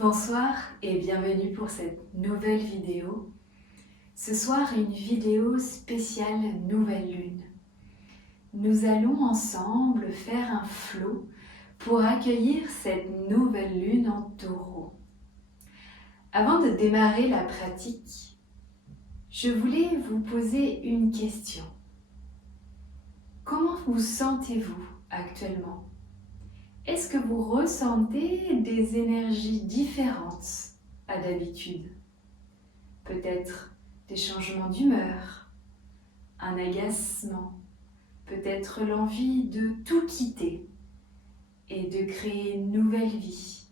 Bonsoir et bienvenue pour cette nouvelle vidéo. Ce soir, une vidéo spéciale nouvelle lune. Nous allons ensemble faire un flow pour accueillir cette nouvelle lune en taureau. Avant de démarrer la pratique, je voulais vous poser une question. Comment vous sentez-vous actuellement ? Est-ce que vous ressentez des énergies différentes à d'habitude ? Peut-être des changements d'humeur, un agacement, peut-être l'envie de tout quitter et de créer une nouvelle vie.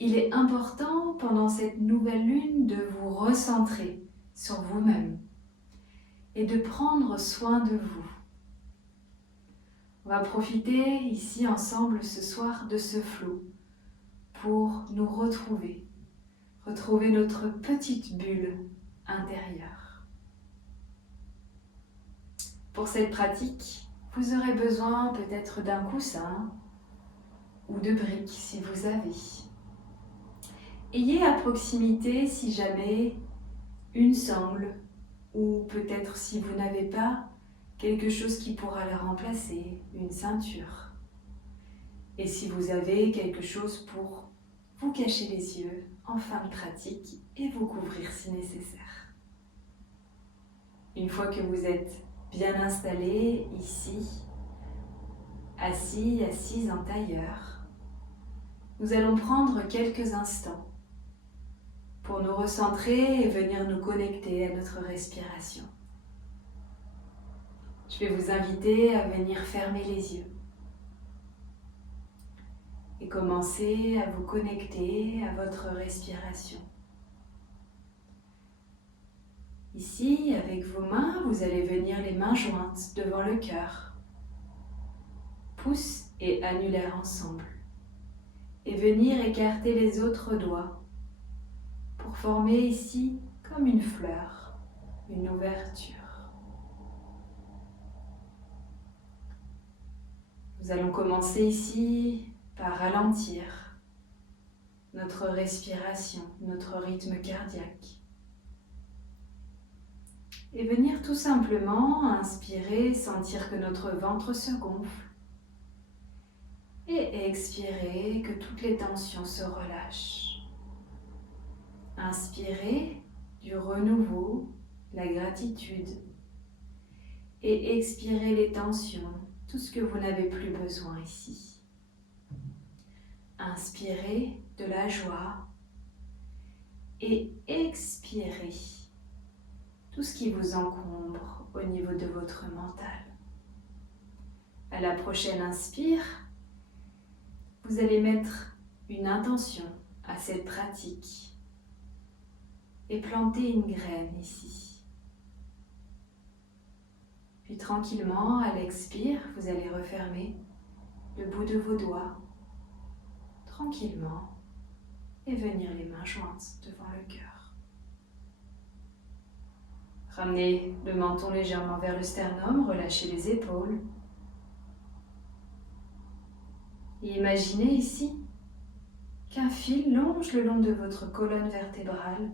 Il est important pendant cette nouvelle lune de vous recentrer sur vous-même et de prendre soin de vous. On va profiter ici ensemble ce soir de ce flow pour nous retrouver notre petite bulle intérieure. Pour cette pratique, vous aurez besoin peut-être d'un coussin ou de briques si vous avez. Ayez à proximité si jamais une sangle ou peut-être si vous n'avez pas quelque chose qui pourra la remplacer, une ceinture. Et si vous avez quelque chose pour vous cacher les yeux en fin de pratique et vous couvrir si nécessaire. Une fois que vous êtes bien installé ici, assis, assise en tailleur, nous allons prendre quelques instants pour nous recentrer et venir nous connecter à notre respiration. Je vais vous inviter à venir fermer les yeux et commencer à vous connecter à votre respiration. Ici, avec vos mains, vous allez venir les mains jointes devant le cœur, pouce et annulaire ensemble, et venir écarter les autres doigts pour former ici comme une fleur, une ouverture. Nous allons commencer ici par ralentir notre respiration, notre rythme cardiaque. Et venir tout simplement inspirer, sentir que notre ventre se gonfle. Et expirer, que toutes les tensions se relâchent. Inspirez du renouveau, la gratitude. Et expirez les tensions, tout ce que vous n'avez plus besoin ici. Inspirez de la joie et expirez tout ce qui vous encombre au niveau de votre mental. À la prochaine inspire, vous allez mettre une intention à cette pratique et planter une graine ici. Puis tranquillement, à l'expire, vous allez refermer le bout de vos doigts, tranquillement, et venir les mains jointes devant le cœur. Ramenez le menton légèrement vers le sternum, relâchez les épaules. Et imaginez ici qu'un fil longe le long de votre colonne vertébrale.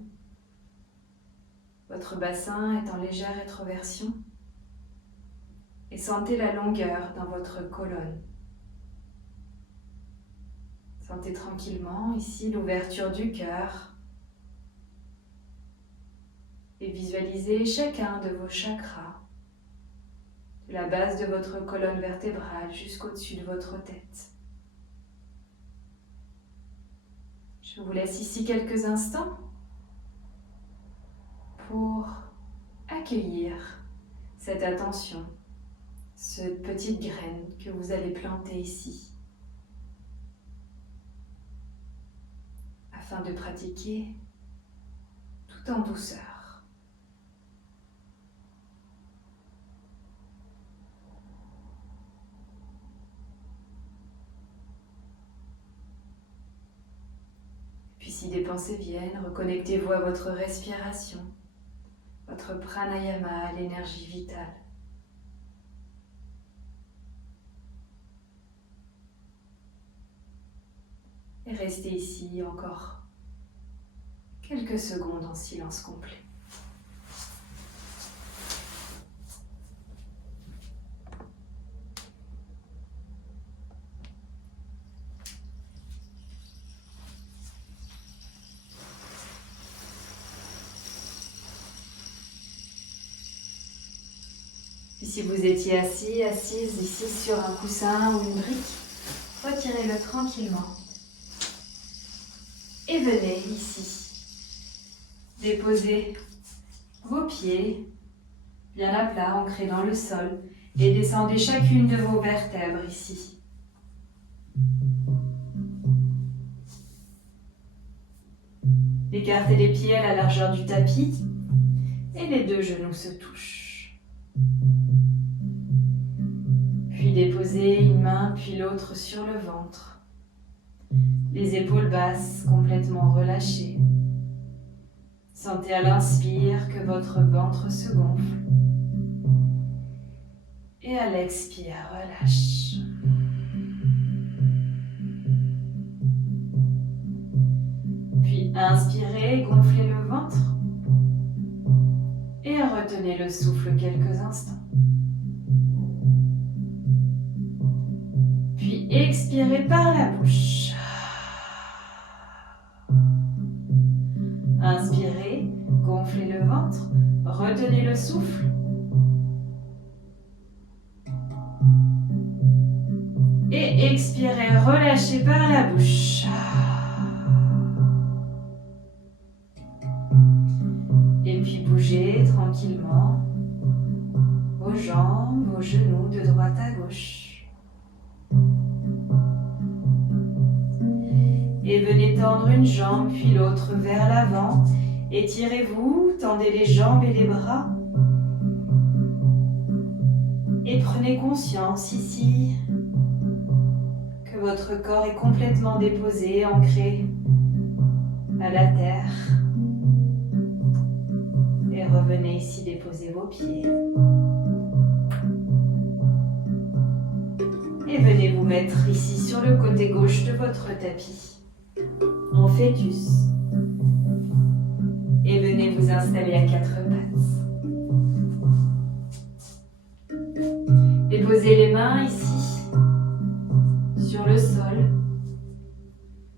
Votre bassin est en légère rétroversion. Et sentez la longueur dans votre colonne. Sentez tranquillement ici l'ouverture du cœur. Et visualisez chacun de vos chakras, de la base de votre colonne vertébrale jusqu'au-dessus de votre tête. Je vous laisse ici quelques instants pour accueillir cette attention, cette petite graine que vous allez planter ici, afin de pratiquer tout en douceur. Puis si des pensées viennent, reconnectez-vous à votre respiration, votre pranayama, l'énergie vitale. Et restez ici encore quelques secondes en silence complet. Et si vous étiez assis, assise ici sur un coussin ou une brique, retirez-le tranquillement. Et venez ici, déposez vos pieds bien à plat, ancrés dans le sol, et descendez chacune de vos vertèbres ici. Écartez les pieds à la largeur du tapis et les deux genoux se touchent. Puis déposez une main puis l'autre sur le ventre. Les épaules basses complètement relâchées. Sentez à l'inspire que votre ventre se gonfle. Et à l'expire, relâche. Puis inspirez, gonflez le ventre. Et retenez le souffle quelques instants. Puis expirez par la bouche. Inspirez, gonflez le ventre, retenez le souffle. Et expirez, relâchez par la bouche. Et puis bougez tranquillement vos jambes, vos genoux de droite à gauche. Et venez tendre une jambe puis l'autre vers l'avant. Étirez-vous, tendez les jambes et les bras. Et prenez conscience ici que votre corps est complètement déposé, ancré à la terre. Et revenez ici déposer vos pieds. Et venez vous mettre ici sur le côté gauche de votre tapis, en fœtus. Et venez vous installer à quatre pattes. Déposez les mains ici, sur le sol.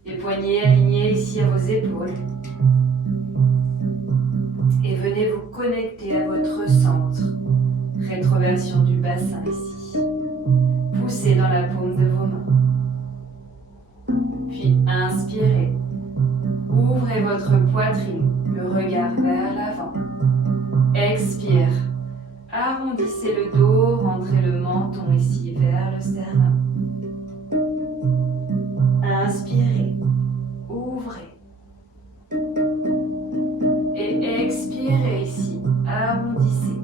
Les poignets alignés ici à vos épaules. Et venez vous connecter à votre centre. Rétroversion du bassin ici. Poussez dans la paume de vos mains. Puis inspirez. Ouvrez votre poitrine, le regard vers l'avant. Expire. Arrondissez le dos, rentrez le menton ici vers le sternum. Inspirez. Ouvrez. Et expirez ici. Arrondissez.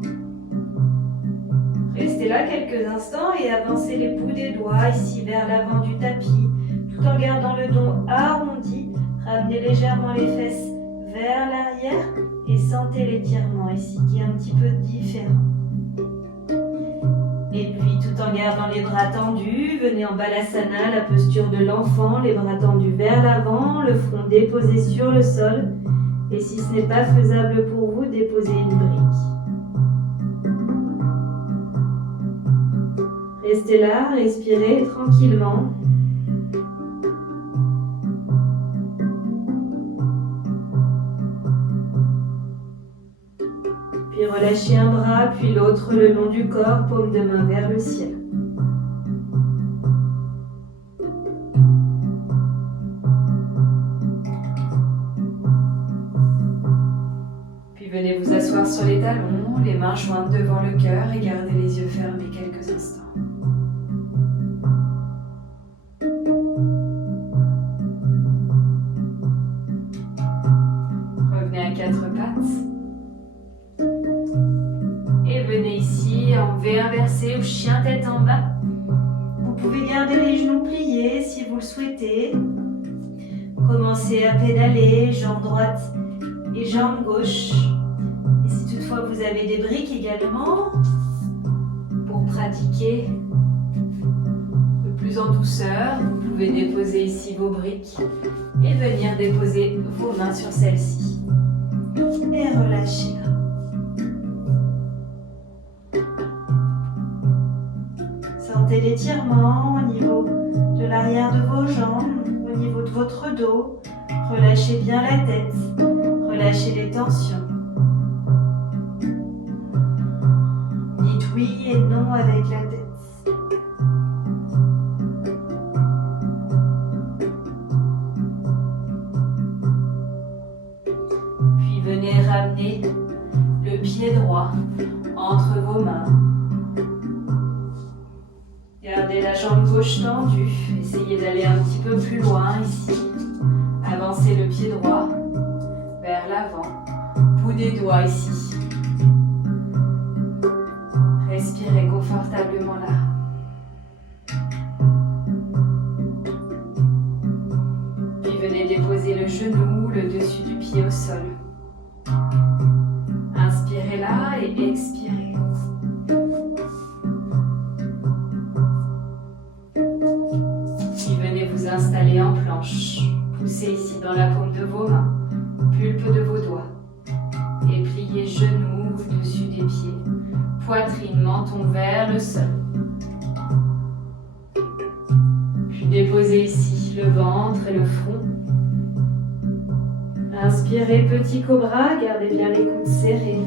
Restez là quelques instants et avancez les bouts des doigts ici vers l'avant du tapis, tout en gardant le dos arrondi. Ramenez légèrement les fesses vers l'arrière et sentez l'étirement ici qui est un petit peu différent. Et puis tout en gardant les bras tendus, venez en Balasana, la posture de l'enfant, les bras tendus vers l'avant, le front déposé sur le sol. Et si ce n'est pas faisable pour vous, déposez une brique. Restez là, respirez tranquillement. Puis relâchez un bras, puis l'autre le long du corps, paume de main vers le ciel. Puis venez vous asseoir sur les talons, les mains jointes devant le cœur et gardez les yeux fermés quelques instants. Revenez à quatre pattes. Et venez ici en V inversé ou chien tête en bas. Vous pouvez garder les genoux pliés si vous le souhaitez. Commencez à pédaler, jambe droite et jambe gauche. Et si toutefois vous avez des briques également, pour pratiquer le plus plus en douceur, vous pouvez déposer ici vos briques et venir déposer vos mains sur celles-ci. Et relâchez là. Sentez l'étirement au niveau de l'arrière de vos jambes, au niveau de votre dos. Relâchez bien la tête, relâchez les tensions. Dites oui et non avec la tête. Puis venez ramener le pied droit entre vos mains. Gardez la jambe gauche tendue. Essayez d'aller un petit peu plus loin ici. Avancez le pied droit vers l'avant. Bout des doigts ici. Respirez confortablement là. Puis venez déposer le genou, le dessus du pied au sol. Inspirez là et expirez. Puis venez vous installer en planche. Poussez ici dans la paume de vos mains, pulpe de vos doigts. Et pliez genoux au-dessus des pieds. Poitrine, menton vers le sol. Puis déposez ici le ventre et le front. Inspirez, petit cobra, gardez bien les coudes serrés.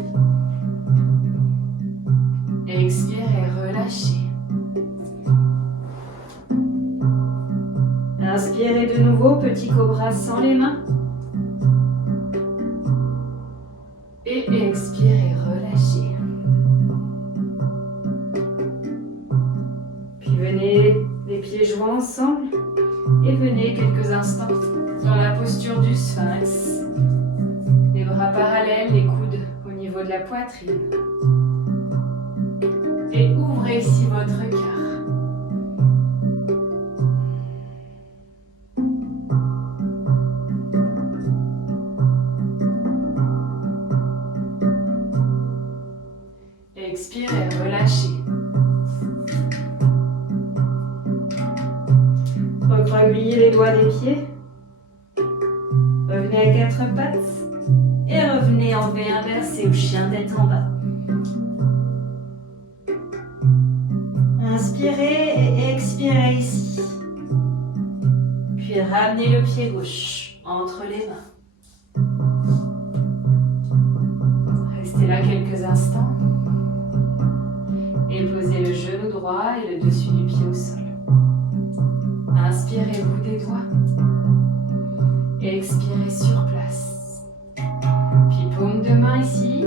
Expirez, relâchez. Inspirez de nouveau, petit cobra sans les mains. Et expirez, relâchez. Puis venez les pieds joints ensemble et venez quelques instants dans la posture du sphinx. Les bras parallèles, les coudes au niveau de la poitrine. Et ouvrez ici votre cœur. Expirez, relâchez. Recroquevillez les doigts des pieds. Revenez à quatre pattes. Et revenez en V inversé ou chien tête en bas. Inspirez et expirez ici. Puis ramenez le pied gauche entre les mains. Restez là quelques instants. Et posez le genou droit et le dessus du pied au sol. Inspirez, bout des doigts. Expirez sur place. Puis paume de main ici.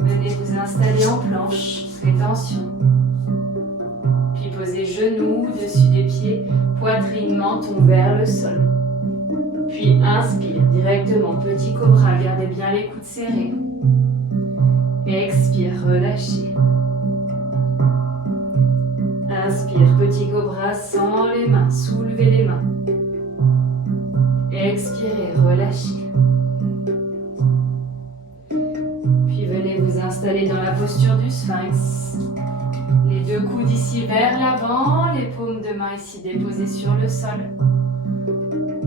Venez vous installer en planche. Rétention. Puis posez genoux au-dessus des pieds. Poitrine, menton vers le sol. Puis inspire directement. Petit cobra. Gardez bien les coudes serrés. Expire, relâchez. Inspire, petit cobra sans les mains, soulevez les mains. Expirez, relâchez. Puis venez vous installer dans la posture du sphinx. Les deux coudes ici vers l'avant, les paumes de main ici déposées sur le sol.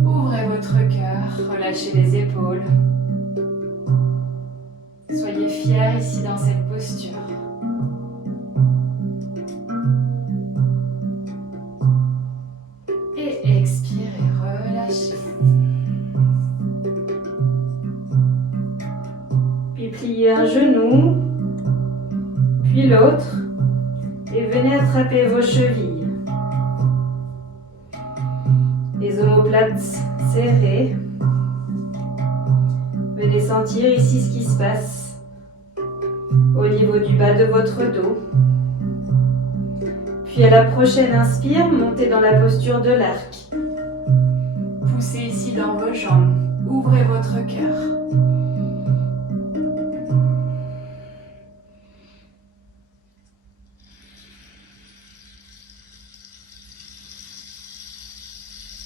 Ouvrez votre cœur, relâchez les épaules. Soyez fiers ici dans cette posture. Et expirez, relâchez. Puis pliez un genou, puis l'autre, et venez attraper vos chevilles. Les omoplates serrées. Venez sentir ici ce qui se passe au niveau du bas de votre dos. Puis à la prochaine inspire, montez dans la posture de l'arc. Poussez ici dans vos jambes. Ouvrez votre cœur.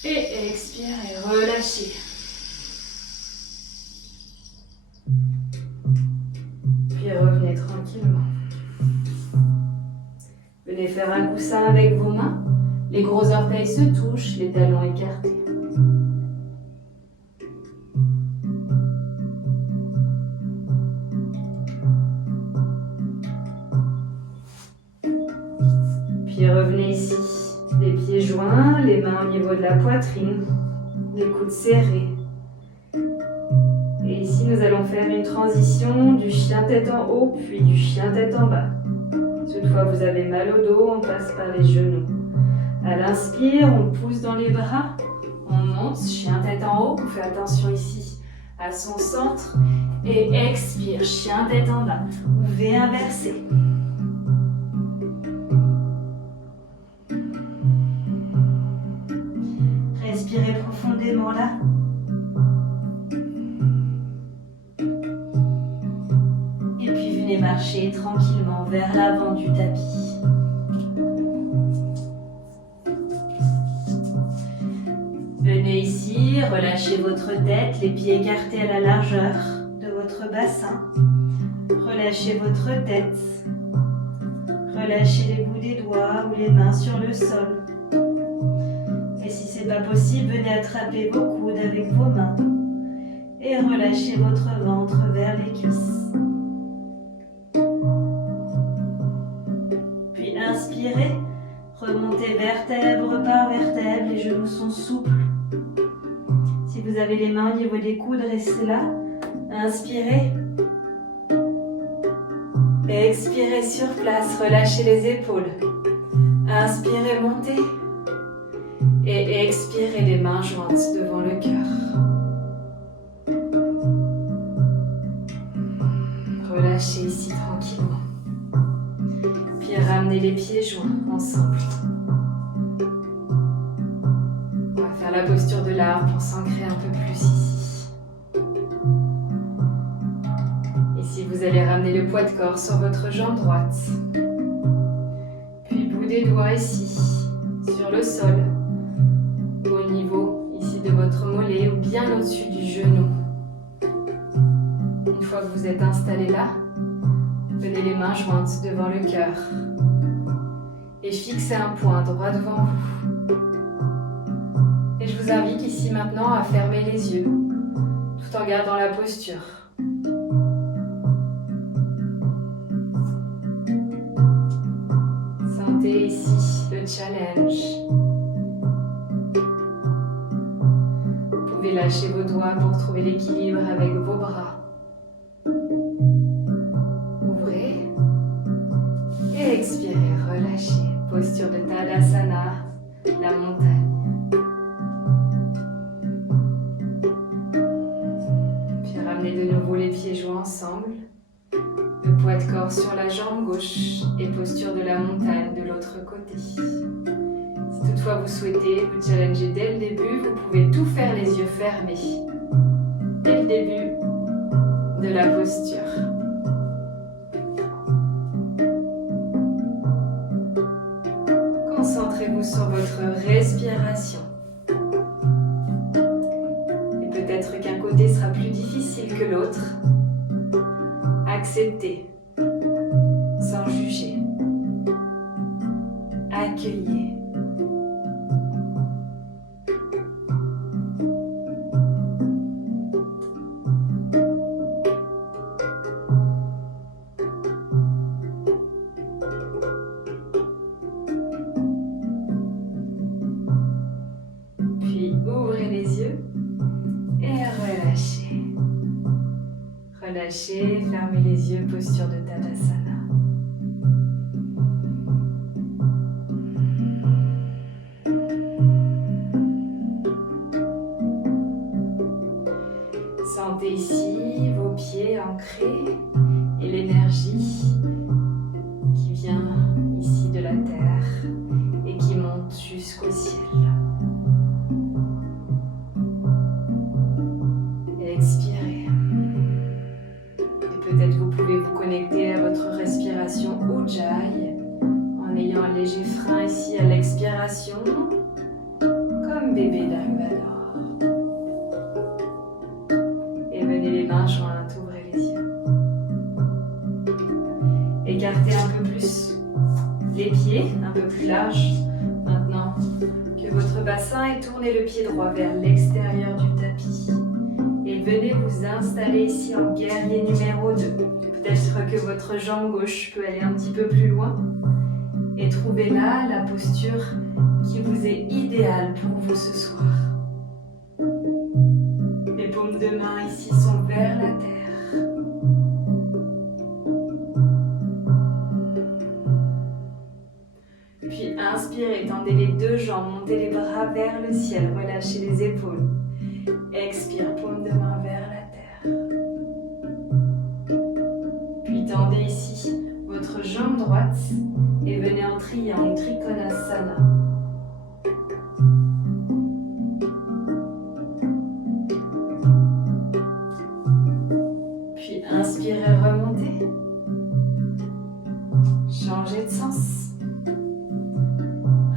Et expirez, relâchez. Puis revenez tranquillement. Venez faire un coussin avec vos mains. Les gros orteils se touchent, les talons écartés. Puis revenez ici, les pieds joints, les mains au niveau de la poitrine, les coudes serrés. Et ici, nous allons faire une transition du chien tête en haut, puis du chien tête en bas. Toutefois, vous avez mal au dos, on passe par les genoux. À l'inspire, on pousse dans les bras, on monte, chien tête en haut, on fait attention ici à son centre. Et expire, chien tête en bas, ou V inversé. Respirez profondément là. Et puis venez marcher tranquillement vers l'avant du tapis. Venez ici, relâchez votre tête, les pieds écartés à la largeur de votre bassin. Relâchez votre tête. Relâchez les bouts des doigts ou les mains sur le sol. Et si ce n'est pas possible, venez attraper vos coudes avec vos mains et relâchez votre ventre vers les cuisses. Puis inspirez, remontez vertèbre par vertèbre, les genoux sont souples. Si vous avez les mains au niveau des coudes, restez là. Inspirez. Expirez sur place, relâchez les épaules. Inspirez, montez. Et expirez les mains jointes devant le cœur. Relâchez ici tranquillement. Puis ramenez les pieds joints ensemble. On va faire la posture de l'arbre pour s'ancrer un peu plus ici. Ici, vous allez ramener le poids de corps sur votre jambe droite. Puis bout des doigts ici, sur le sol. Au niveau ici de votre mollet ou bien au-dessus du genou. Une fois que vous êtes installé là, venez les mains jointes devant le cœur et fixez un point droit devant vous. Et je vous invite ici maintenant à fermer les yeux tout en gardant la posture. Sentez ici le challenge. Vous pouvez lâcher vos doigts pour trouver l'équilibre avec vos bras. Ouvrez et expirez, relâchez. Posture de Tadasana, la montagne. Puis ramenez de nouveau les pieds joints ensemble. Le poids de corps sur la jambe gauche et posture de la montagne de l'autre côté. Si toutefois vous souhaitez vous challenger dès le début, vous pouvez tout faire les yeux fermés. Dès le début de la posture. Concentrez-vous sur votre respiration. Et peut-être qu'un côté sera plus difficile que l'autre. Acceptez, sans juger. Accueillez. Puis ouvrez les yeux et relâchez. Relâchez, fermez les yeux, posture de Tadasana. Sentez ici vos pieds ancrés et l'énergie qui vient ici de la terre et qui monte jusqu'au ciel. Expirez. Et peut-être vous pouvez vous connecter à votre respiration Ujjayi en ayant un léger frein ici à l'expiration, comme bébé Daruvador. Et venez les mains jointes, ouvrez les yeux. Écartez un peu plus les pieds, un peu plus large. Maintenant, votre bassin et tournez le pied droit vers l'extérieur du tapis. Et venez vous installer ici en guerrier numéro 2. Peut-être que votre jambe gauche peut aller un petit peu plus loin. Et trouvez là la posture qui vous est idéale pour vous ce soir. Les paumes de main ici sont vers la terre. Puis inspirez, tendez les deux jambes, montez les bras vers le ciel, relâchez les épaules. Expire, paume de main vers la terre. Puis tendez ici votre jambe droite et venez en triangle, Trikonasana. Puis inspirez, remontez. Changez de sens.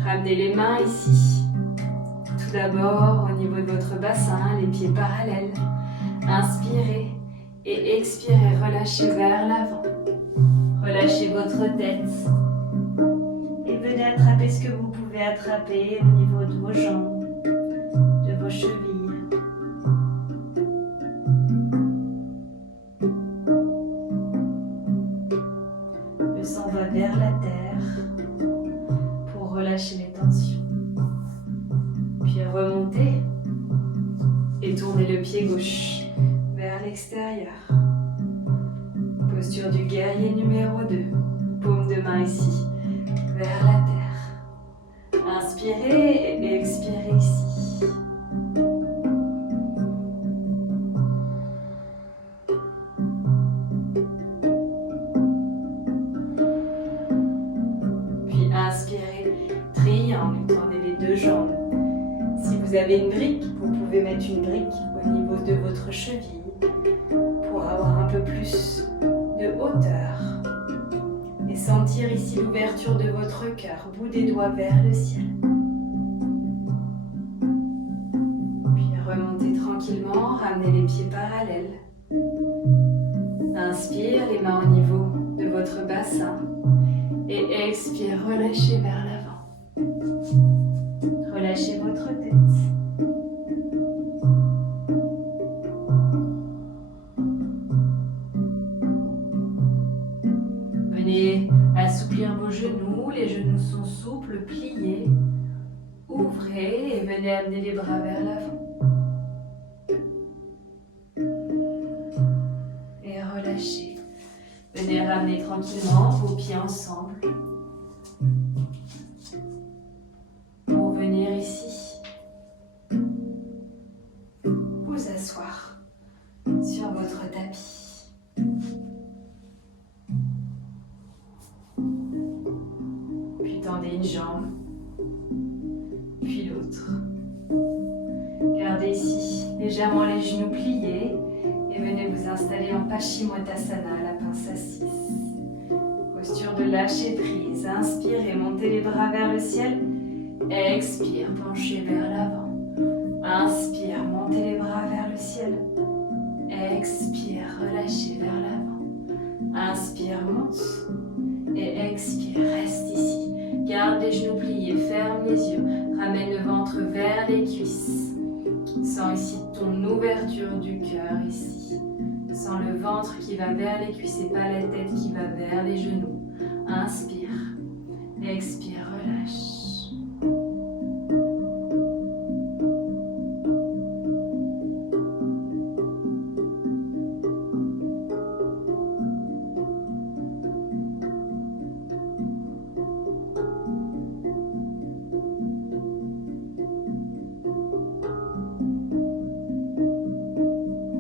Ramenez les mains ici. Tout d'abord au niveau de votre bassin, les pieds parallèles. Inspirez et expirez, relâchez vers l'avant. Relâchez votre tête. Et venez attraper ce que vous pouvez attraper au niveau de vos jambes, de vos chevilles. Le sang va vers la terre pour relâcher les tensions. Puis remontez et tournez le pied gauche vers l'extérieur. Posture du guerrier numéro 2. Paume de main ici vers la terre. Inspirez et expirez ici. Puis inspirez, triangle, tendez les deux jambes. Si vous avez une brique, vous pouvez mettre une brique au niveau de votre cheville pour avoir un peu plus de hauteur. Et sentir ici l'ouverture de votre cœur, bout des doigts vers le ciel. Puis remontez tranquillement, ramenez les pieds parallèles. Inspire, les mains au niveau de votre bassin. Et expire, relâchez vers l'avant. Relâchez votre tête. Venez assouplir vos genoux, les genoux sont souples, pliés. Ouvrez et venez amener les bras vers l'avant. Et relâchez. Venez ramener tranquillement vos pieds ensemble. Pour venir ici, vous asseoir sur votre tapis. Puis tendez une jambe, puis l'autre. Gardez ici légèrement les genoux pliés et venez vous installer en Paschimottanasana, la pince à 6. Posture de lâcher prise. Inspirez, montez les bras vers le ciel. Expire, penchez vers l'avant. Inspire, montez les bras vers le ciel. Expire, relâchez vers l'avant. Inspire, monte. Et expire, reste ici. Garde les genoux pliés, ferme les yeux. Ramène le ventre vers les cuisses. Sens ici ton ouverture du cœur ici. Sens le ventre qui va vers les cuisses et pas la tête qui va vers les genoux. Inspire. Expire, relâche.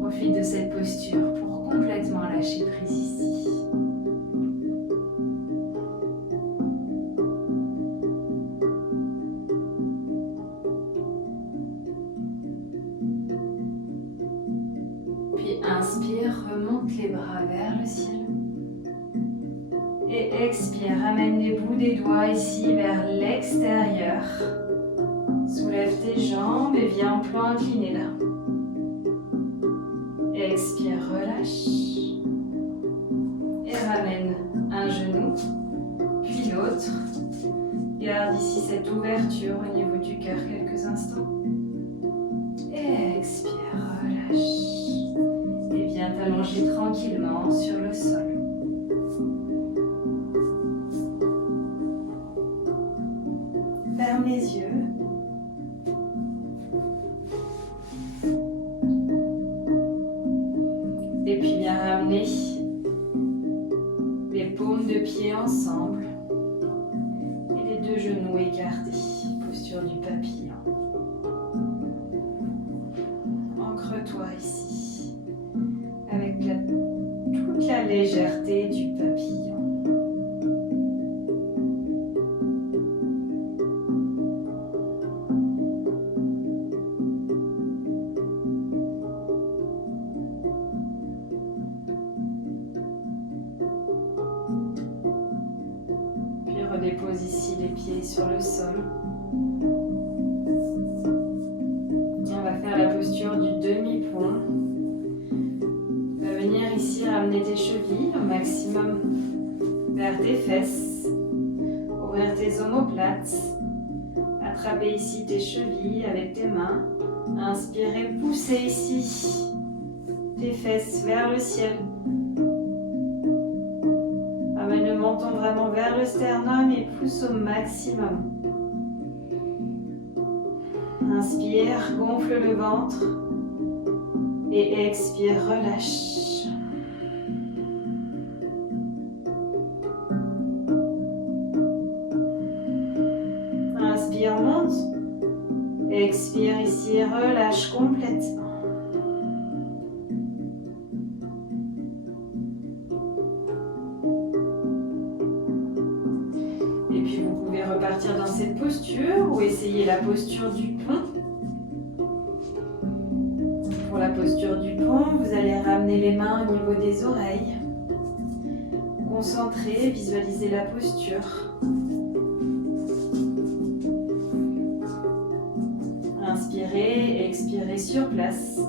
Profite de cette posture pour complètement lâcher prise ici. Puis inspire, remonte les bras vers le ciel. Et expire, ramène les bouts des doigts ici vers l'extérieur. Soulève tes jambes et viens en plan incliné là. Expire, relâche. Et ramène un genou, puis l'autre. Garde ici cette ouverture au niveau du cœur quelques instants. Expire, relâche. Et viens t'allonger tranquillement sur le sol. Ferme les yeux. Et puis viens ramener les paumes de pied ensemble et les deux genoux écartés. Posture du papillon. Ancre-toi ici avec toute la légèreté du papillon. Redépose ici les pieds sur le sol. On va faire la posture du demi-pont. On va venir ici ramener tes chevilles au maximum vers tes fesses. Ouvrir tes omoplates. Attraper ici tes chevilles avec tes mains. Inspirez, poussez ici tes fesses vers le ciel. Ramène le menton vraiment vers le sternum et pousse au maximum. Inspire, gonfle le ventre. Et expire, relâche. Inspire, monte. Expire ici, relâche complètement. Et puis vous pouvez repartir dans cette posture ou essayer la posture du pont. Pour la posture du pont, vous allez ramener les mains au niveau des oreilles. Concentrez, visualisez la posture. Inspirez, expirez sur place.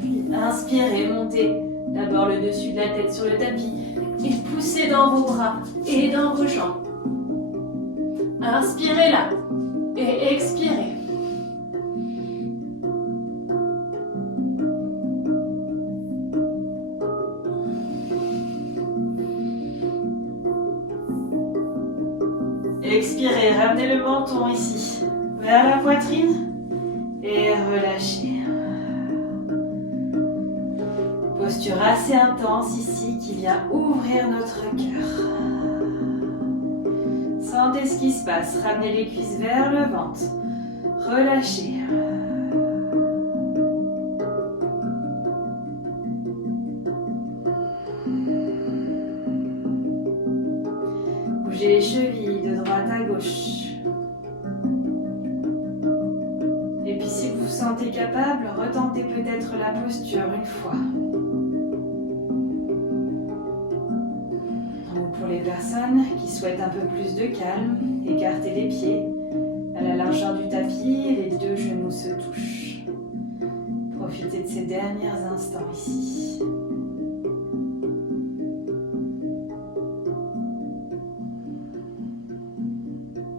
Puis inspirez, montez d'abord le dessus de la tête sur le tapis et poussez dans vos bras et dans vos jambes. Inspirez là et expirez. Expirez, ramenez le menton ici vers la poitrine et relâchez. Posture assez intense ici qui vient ouvrir notre cœur. Sentez ce qui se passe. Ramenez les cuisses vers le ventre. Relâchez. Bougez les chevilles de droite à gauche. Et puis si vous vous sentez capable, retentez peut-être la posture une fois. Pour les personnes qui souhaitent un peu plus de calme, écartez les pieds à la largeur du tapis et les deux genoux se touchent. Profitez de ces derniers instants ici.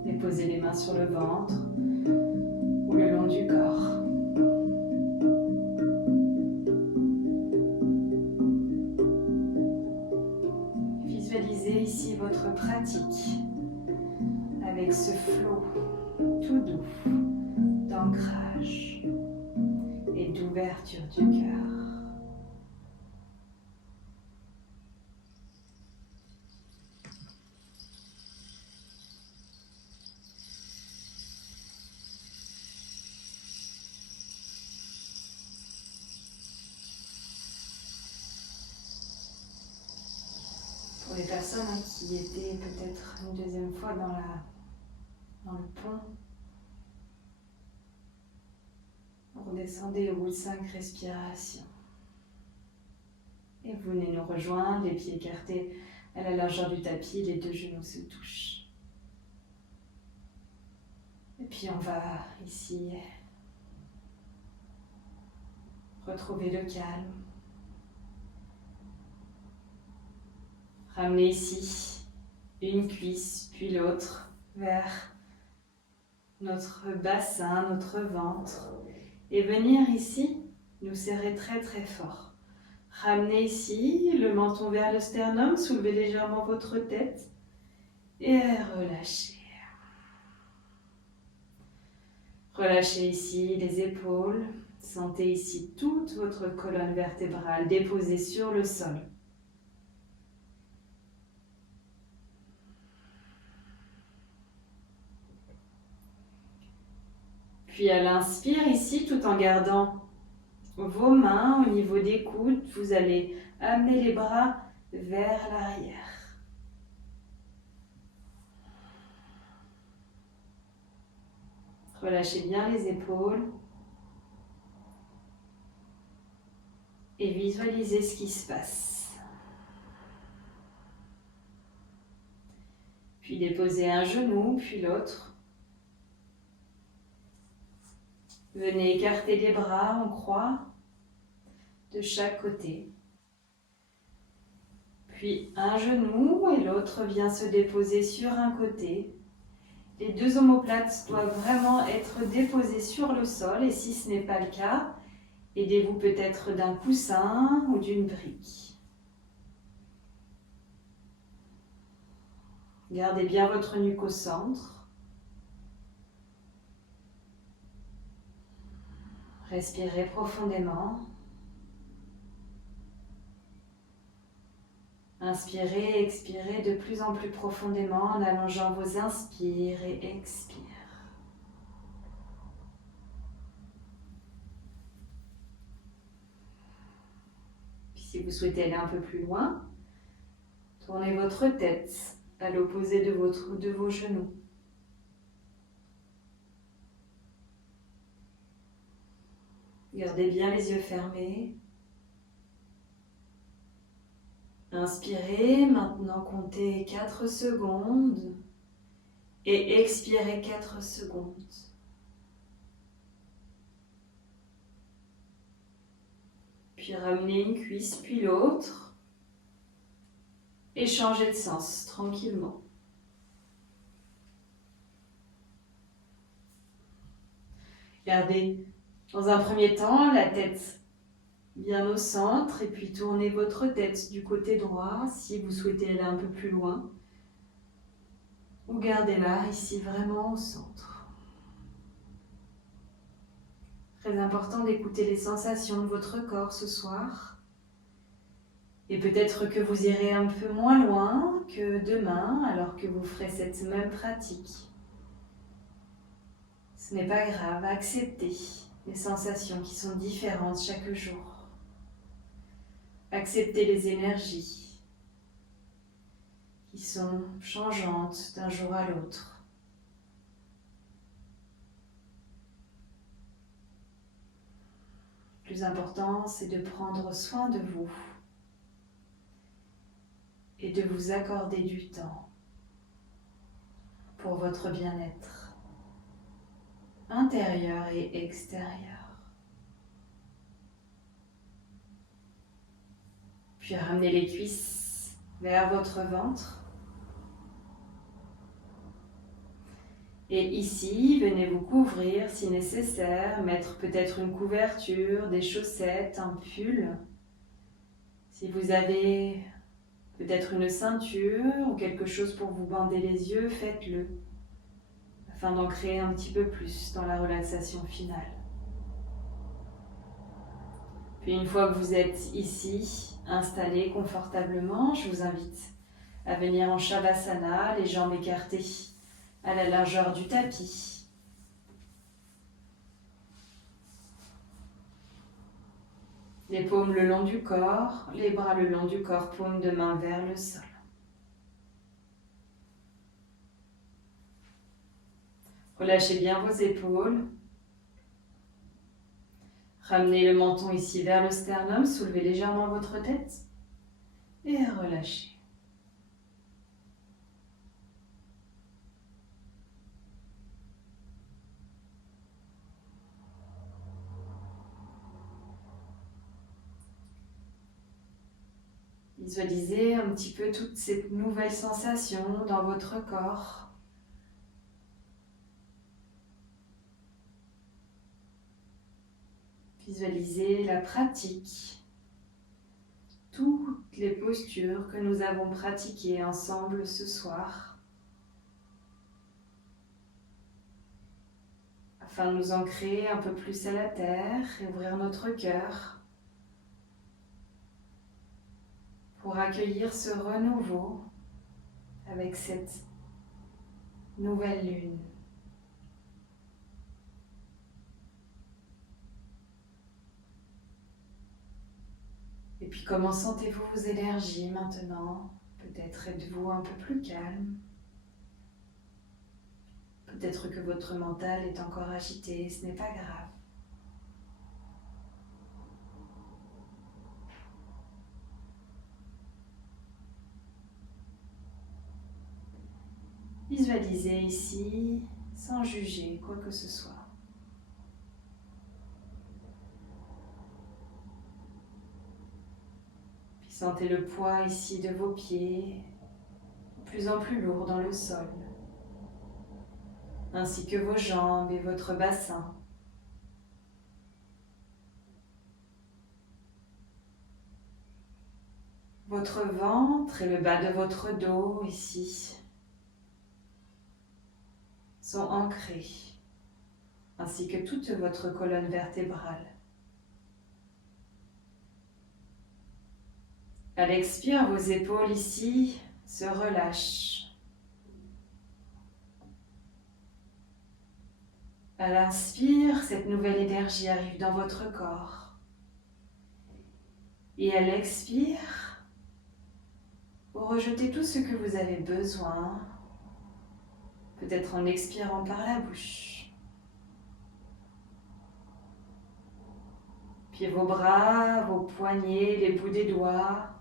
Déposez les mains sur le ventre ou le long du corps. Visualisez ici votre pratique avec ce flot tout doux d'ancrage et d'ouverture du cœur. Pour les personnes qui étaient peut-être une deuxième fois dans le pont, redescendez au bout de 5 respirations. Et vous venez nous rejoindre, les pieds écartés à la largeur du tapis, les deux genoux se touchent. Et puis on va ici retrouver le calme. Ramenez ici une cuisse puis l'autre vers notre bassin, notre ventre. Et venir ici, nous serrer très très fort. Ramenez ici le menton vers le sternum, soulevez légèrement votre tête et relâchez. Relâchez ici les épaules. Sentez ici toute votre colonne vertébrale déposée sur le sol. Puis à l'inspire ici, tout en gardant vos mains au niveau des coudes, vous allez amener les bras vers l'arrière. Relâchez bien les épaules et visualisez ce qui se passe. Puis déposez un genou, puis l'autre. Venez écarter les bras en croix de chaque côté. Puis un genou et l'autre vient se déposer sur un côté. Les deux omoplates doivent vraiment être déposées sur le sol et si ce n'est pas le cas, aidez-vous peut-être d'un coussin ou d'une brique. Gardez bien votre nuque au centre. Respirez profondément. Inspirez et expirez de plus en plus profondément en allongeant vos inspires et expires. Puis si vous souhaitez aller un peu plus loin, tournez votre tête à l'opposé de vos genoux. Gardez bien les yeux fermés. Inspirez, maintenant comptez 4 secondes et expirez 4 secondes. Puis ramenez une cuisse puis l'autre et changez de sens tranquillement. Gardez dans un premier temps la tête bien au centre et puis tournez votre tête du côté droit si vous souhaitez aller un peu plus loin. Ou gardez-la ici vraiment au centre. Très important d'écouter les sensations de votre corps ce soir. Et peut-être que vous irez un peu moins loin que demain alors que vous ferez cette même pratique. Ce n'est pas grave, acceptez les sensations qui sont différentes chaque jour. Acceptez les énergies qui sont changeantes d'un jour à l'autre. Le plus important, c'est de prendre soin de vous et de vous accorder du temps pour votre bien-être intérieur et extérieur. Puis ramenez les cuisses vers votre ventre. Et ici, venez vous couvrir si nécessaire, mettre peut-être une couverture, des chaussettes, un pull. Si vous avez peut-être une ceinture ou quelque chose pour vous bander les yeux, faites-le, afin d'ancrer un petit peu plus dans la relaxation finale. Puis une fois que vous êtes ici, installé confortablement, je vous invite à venir en Shavasana, les jambes écartées à la largeur du tapis. Les paumes le long du corps, les bras le long du corps, paumes de main vers le sol. Relâchez bien vos épaules. Ramenez le menton ici vers le sternum, soulevez légèrement votre tête et relâchez. Visualisez un petit peu toutes ces nouvelles sensations dans votre corps. Visualisez la pratique, toutes les postures que nous avons pratiquées ensemble ce soir, afin de nous ancrer un peu plus à la terre et ouvrir notre cœur pour accueillir ce renouveau avec cette nouvelle lune. Et puis comment sentez-vous vos énergies maintenant? Peut-être êtes-vous un peu plus calme. Peut-être que votre mental est encore agité, ce n'est pas grave. Visualisez ici sans juger quoi que ce soit. Puis sentez le poids ici de vos pieds, de plus en plus lourd dans le sol, ainsi que vos jambes et votre bassin. Votre ventre et le bas de votre dos ici sont ancrés, ainsi que toute votre colonne vertébrale. À l'expire, vos épaules ici se relâchent. À l'inspire, cette nouvelle énergie arrive dans votre corps. Et à l'expire, vous rejetez tout ce que vous avez besoin, peut-être en expirant par la bouche. Puis vos bras, vos poignets, les bouts des doigts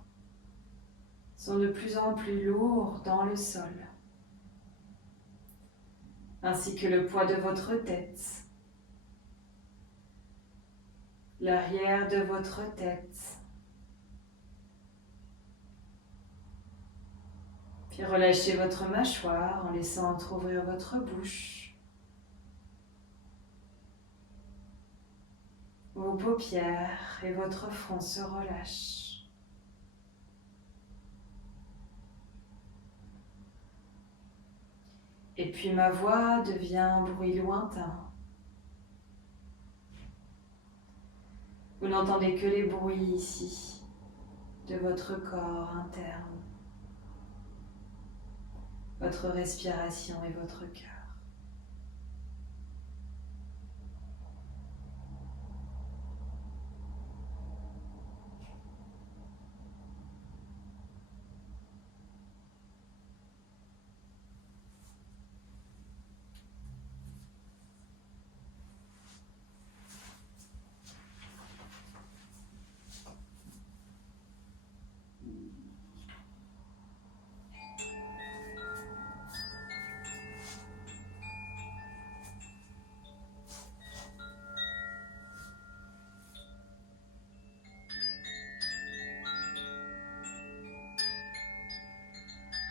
sont de plus en plus lourds dans le sol, ainsi que le poids de votre tête, l'arrière de votre tête. Puis relâchez votre mâchoire en laissant entrouvrir votre bouche. Vos paupières et votre front se relâchent. Et puis ma voix devient un bruit lointain. Vous n'entendez que les bruits ici de votre corps interne, votre respiration et votre cœur.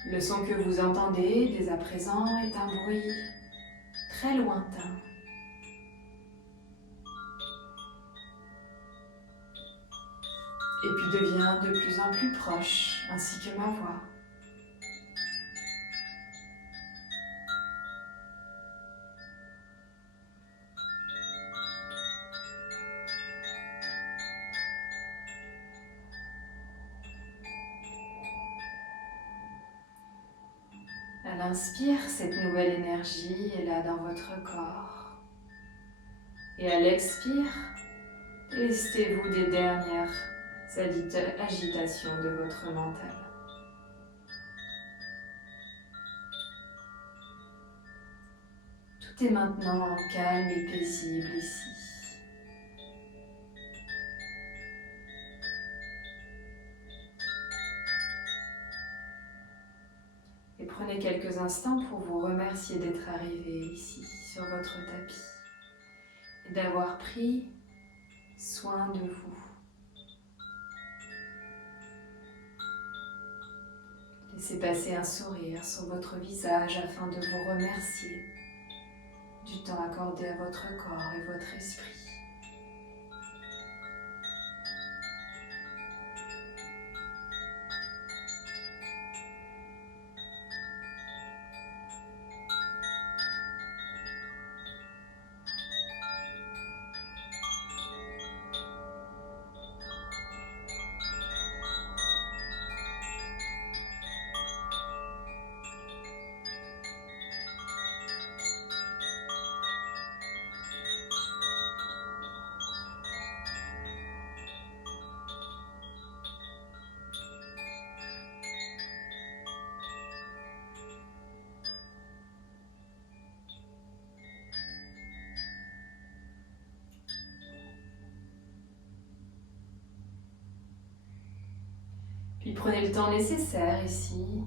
Le son que vous entendez dès à présent est un bruit très lointain. Et puis devient de plus en plus proche, ainsi que ma voix. À l'inspire, cette nouvelle énergie est là dans votre corps. Et à l'expire, délestez-vous des dernières agitations de votre mental. Tout est maintenant calme et paisible ici. Et prenez quelques instants pour vous remercier d'être arrivé ici, sur votre tapis, et d'avoir pris soin de vous. Laissez passer un sourire sur votre visage afin de vous remercier du temps accordé à votre corps et votre esprit. Puis prenez le temps nécessaire ici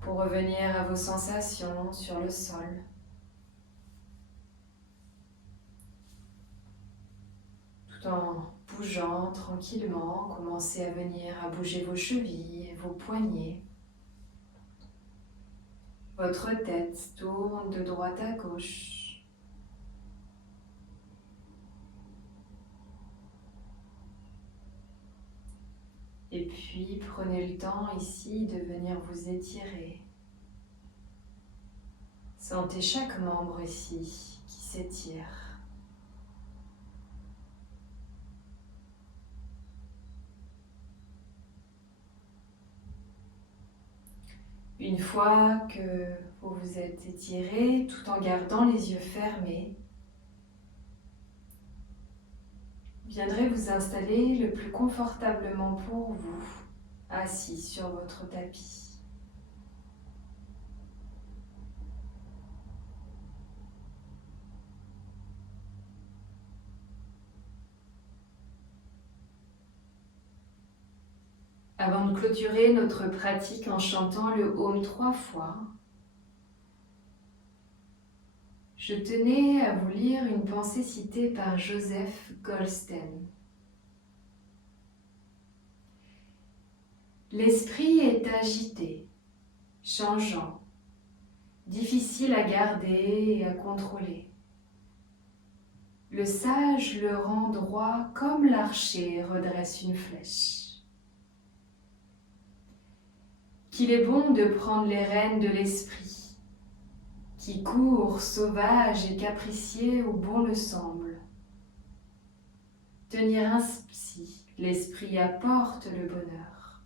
pour revenir à vos sensations sur le sol. Tout en bougeant tranquillement, commencez à venir à bouger vos chevilles et vos poignets. Votre tête tourne de droite à gauche. Et puis prenez le temps ici de venir vous étirer. Sentez chaque membre ici qui s'étire. Une fois que vous vous êtes étiré, tout en gardant les yeux fermés, viendrez vous installer le plus confortablement pour vous, assis sur votre tapis. Avant de clôturer notre pratique en chantant le Om 3 fois, je tenais à vous lire une pensée citée par Joseph Goldstein. L'esprit est agité, changeant, difficile à garder et à contrôler. Le sage le rend droit comme l'archer redresse une flèche. Qu'il est bon de prendre les rênes de l'esprit, qui court sauvage et capricieux où bon le semble. Tenir ainsi, l'esprit apporte le bonheur.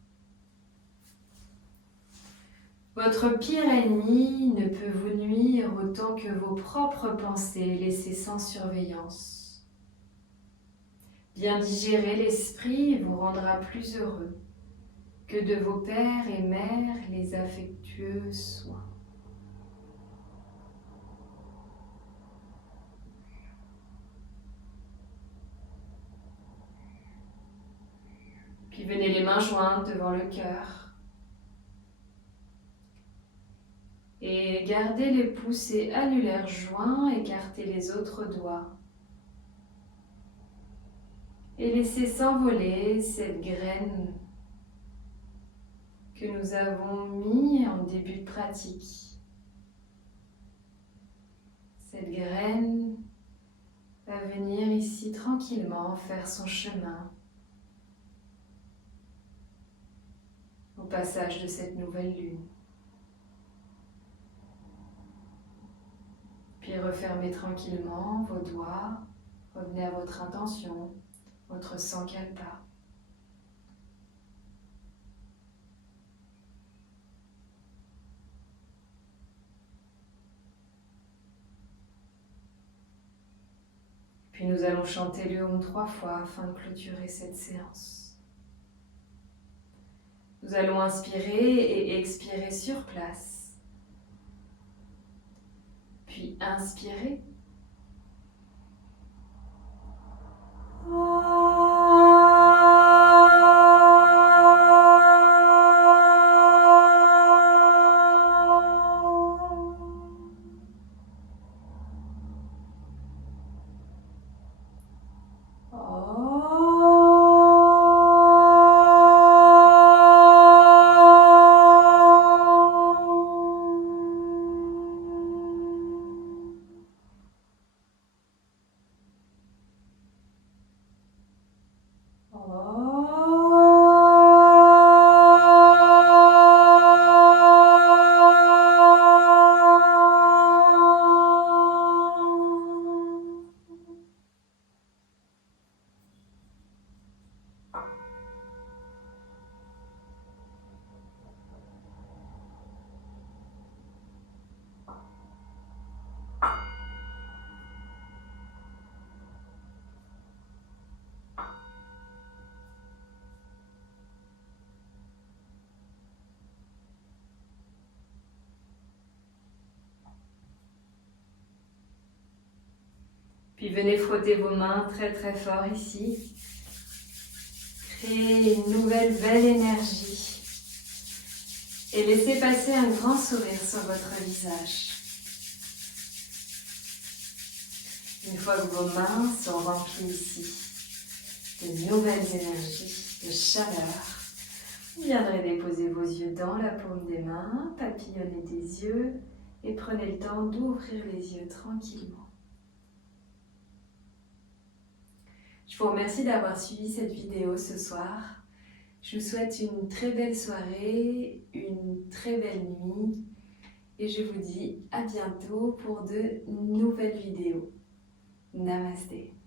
Votre pire ennemi ne peut vous nuire autant que vos propres pensées laissées sans surveillance. Bien digérer l'esprit vous rendra plus heureux que de vos pères et mères les affectueux soins. Puis venez les mains jointes devant le cœur. Et gardez les pouces et annulaires joints, écartez les autres doigts. Et laissez s'envoler cette graine que nous avons mis en début de pratique. Cette graine va venir ici tranquillement faire son chemin au passage de cette nouvelle lune. Puis refermez tranquillement vos doigts, revenez à votre intention, votre sankalpa. Puis nous allons chanter le Om 3 fois afin de clôturer cette séance. Nous allons inspirer et expirer sur place. Puis inspirer. Puis venez frotter vos mains très très fort ici. Créez une nouvelle belle énergie et laissez passer un grand sourire sur votre visage. Une fois que vos mains sont remplies ici de nouvelles énergies, de chaleur, vous viendrez déposer vos yeux dans la paume des mains, papillonnez des yeux et prenez le temps d'ouvrir les yeux tranquillement. Je vous remercie d'avoir suivi cette vidéo ce soir. Je vous souhaite une très belle soirée, une très belle nuit et je vous dis à bientôt pour de nouvelles vidéos. Namasté.